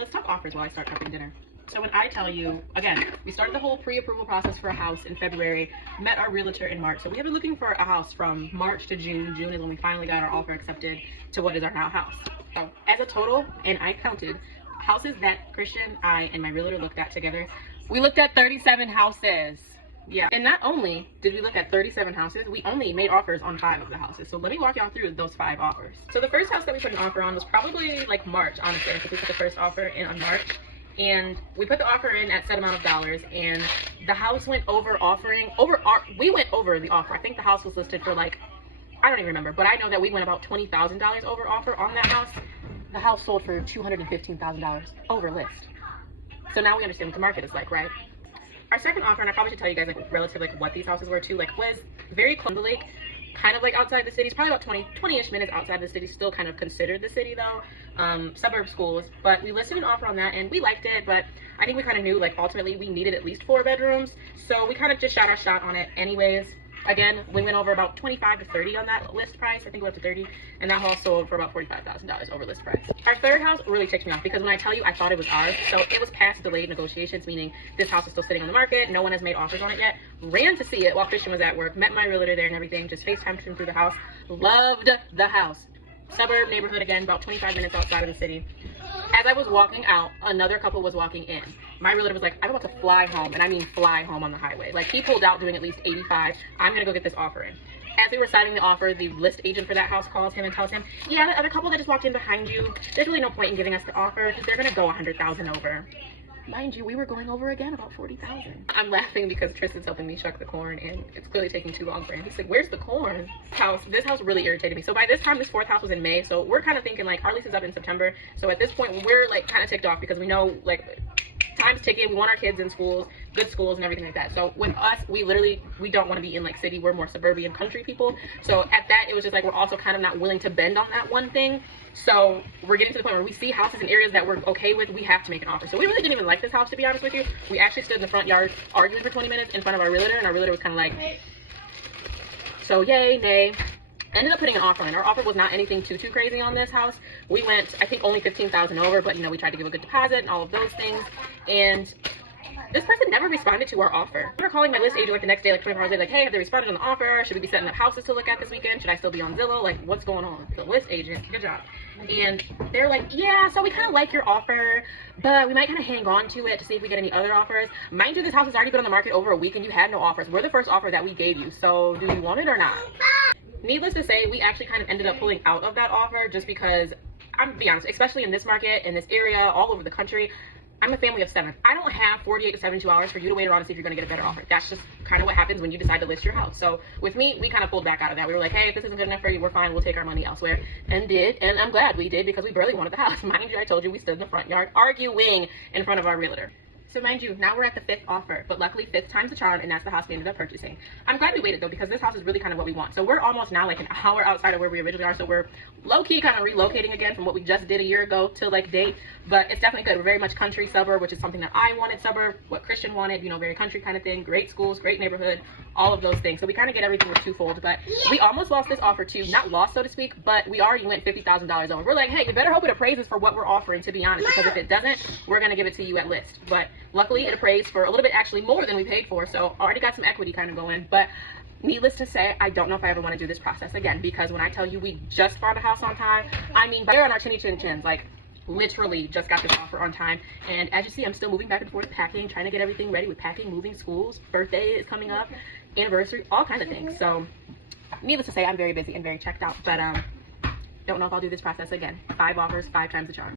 let's talk offers while I start prepping dinner. So when I tell you, again, we started the whole pre-approval process for a house in February, met our realtor in March. So we have been looking for a house from March to June. June is when we finally got our offer accepted to what is our now house. So as a total, and I counted, houses that Christian, I, and my realtor looked at together, we looked at 37 houses. Yeah, and not only did we look at 37 houses, we only made offers on 5 of the houses. So let me walk y'all through those 5 offers. So the first house that we put an offer on was probably like March, honestly, because we put the first offer in on March. And we put the offer in at set amount of dollars, and the house went over we went over the offer. I think the house was listed for like, I don't even remember, but I know that we went about $20,000 over offer on that house. The house sold for $215,000 over list. So now we understand what the market is like, right? Our second offer, and I probably should tell you guys like relative like what these houses were too, like was very close to the lake, kind of like outside the city. It's probably about 20-ish minutes outside the city, still kind of considered the city though. Suburb schools, but we listed an offer on that and we liked it, but I think we kind of knew like ultimately we needed at least 4 bedrooms, so we kind of just shot our shot on it anyways. Again, we went over about 25 to 30 on that list price. I think we went up to 30, and that house sold for about $45,000 over list price. Our third house really ticked me off because when I tell you I thought it was ours, so it was past delayed negotiations, meaning this house is still sitting on the market, no one has made offers on it yet. Ran to see it while Christian was at work, met my realtor there and everything, just FaceTimed him through the house. Loved the house. Suburb neighborhood, again, about 25 minutes outside of the city. As I was walking out, another couple was walking in. My realtor was like, I'm about to fly home, and I mean fly home on the highway. Like, he pulled out doing at least 85. I'm gonna go get this offer in. As we were signing the offer, the list agent for that house calls him and tells him, yeah, the other couple that just walked in behind you, there's really no point in giving us the offer because they're gonna go 100,000 over. Mind you, we were going over again about 40,000. I'm laughing because Tristan's helping me shuck the corn and it's clearly taking too long for him. He's like, where's the corn? This house really irritated me. So by this time, this 4th house was in May. So we're kind of thinking like our lease is up in September. So at this point, we're like kind of ticked off because we know like time's ticking. We want our kids in schools, good schools and everything like that. So with us, we don't want to be in like city. We're more suburban country people. So at that, it was just like, we're also kind of not willing to bend on that one thing. So we're getting to the point where we see houses in areas that we're okay with, we have to make an offer. So we really didn't even like this house, to be honest with you. We actually stood in the front yard arguing for 20 minutes in front of our realtor, and our realtor was kind of like, so yay, nay. Ended up putting an offer in. Our offer was not anything too crazy on this house. We went, I think, only 15,000 over, but you know, we tried to give a good deposit and all of those things. And this person never responded to our offer. We were calling my list agent like the next day, like 24 hours later, like, hey, have they responded on the offer? Should we be setting up houses to look at this weekend? Should I still be on Zillow? Like, what's going on? The list agent, good job. And they're like, yeah, so we kind of like your offer, but we might kind of hang on to it to see if we get any other offers. Mind you, this house has already been on the market over a week and you had no offers. We're the first offer that we gave you, so do you want it or not? Needless to say, we actually kind of ended up pulling out of that offer just because, I'm gonna be honest, especially in this market, in this area, all over the country, I'm a family of 7. I don't have 48 to 72 hours for you to wait around and see if you're going to get a better offer. That's just kind of what happens when you decide to list your house. So with me, we kind of pulled back out of that. We were like, hey, if this isn't good enough for you, we're fine. We'll take our money elsewhere. And I'm glad we did because we barely wanted the house. Mind you, I told you we stood in the front yard arguing in front of our realtor. So mind you, now we're at the 5th offer, but luckily 5th time's the charm, and that's the house we ended up purchasing. I'm glad we waited though, because this house is really kind of what we want. So we're almost now like an hour outside of where we originally are, so we're low-key kind of relocating again from what we just did a year ago to like date, but it's definitely good. We're very much country suburb, which is something that I wanted suburb, what Christian wanted, you know, very country kind of thing, great schools, great neighborhood, all of those things. So we kind of get everything with twofold, but we almost lost this offer too. Not lost, so to speak, but we already went $50,000 over. We're like, hey, you better hope it appraises for what we're offering, to be honest, because if it doesn't, we're going to give it to you at list. But luckily it appraised for a little bit actually more than we paid for, so already got some equity kind of going. But needless to say, I don't know if I ever want to do this process again, because when I tell you we just found a house on time, I mean, they're on our chinny chin chins, like literally just got this offer on time. And as you see, I'm still moving back and forth, packing, trying to get everything ready with packing, moving, schools, birthday is coming up, anniversary, all kinds of things. So needless to say, I'm very busy and very checked out, but don't know if I'll do this process again. 5 offers, 5 times the charm.